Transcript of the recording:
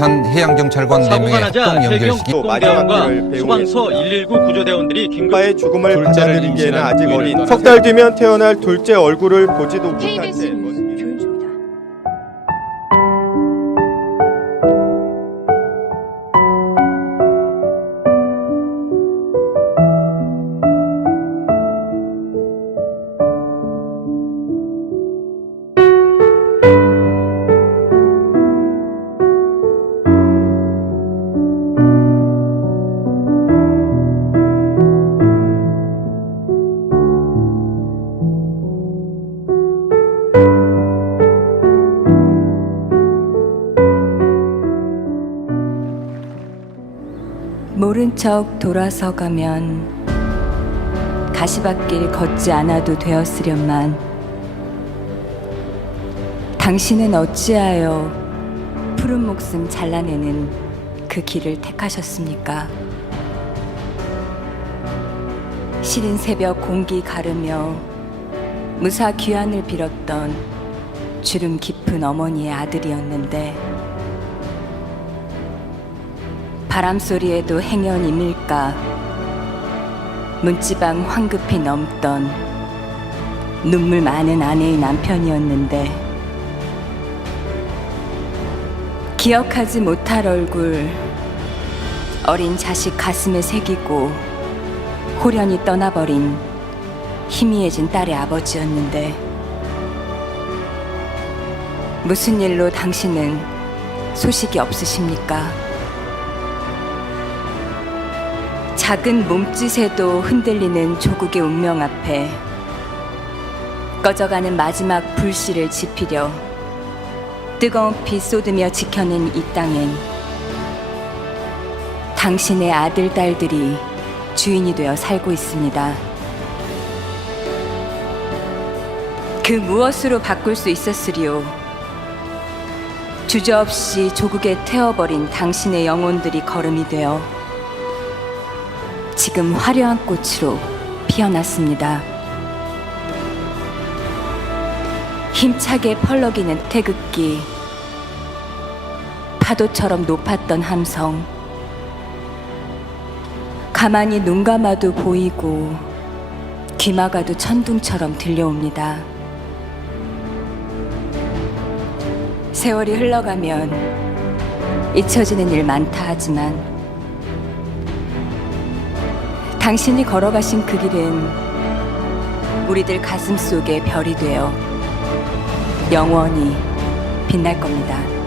도착한 해양경찰관 사고가 4명의 나자 합동 연결식이 길을 소방서 119 구조대원들이 긴급 아빠의 죽음을 받아들이기에는 아직 어린 석 달 뒤면 태어날 둘째 얼굴을 보지도 못할 KBS 모른 척 돌아서 가면 가시밭길 걷지 않아도 되었으련만 당신은 어찌하여 푸른 목숨 잘라내는 그 길을 택하셨습니까? 시린 새벽 공기 가르며 무사 귀환을 빌었던 주름 깊은 어머니의 아들이었는데 바람 소리에도 행연이 밀까 문지방 황급히 넘던 눈물 많은 아내의 남편이었는데 기억하지 못할 얼굴 어린 자식 가슴에 새기고 호련히 떠나버린 희미해진 딸의 아버지였는데 무슨 일로 당신은 소식이 없으십니까? 작은 몸짓에도 흔들리는 조국의 운명 앞에 꺼져가는 마지막 불씨를 지피려 뜨거운 피 쏟으며 지켜낸 이 땅엔 당신의 아들, 딸들이 주인이 되어 살고 있습니다. 그 무엇으로 바꿀 수 있었으리요? 주저없이 조국에 태워버린 당신의 영혼들이 걸음이 되어 지금 화려한 꽃으로 피어났습니다. 힘차게 펄럭이는 태극기, 파도처럼 높았던 함성, 가만히 눈 감아도 보이고 귀 막아도 천둥처럼 들려옵니다. 세월이 흘러가면 잊혀지는 일 많다 하지만 당신이 걸어가신 그 길은 우리들 가슴 속에 별이 되어 영원히 빛날 겁니다.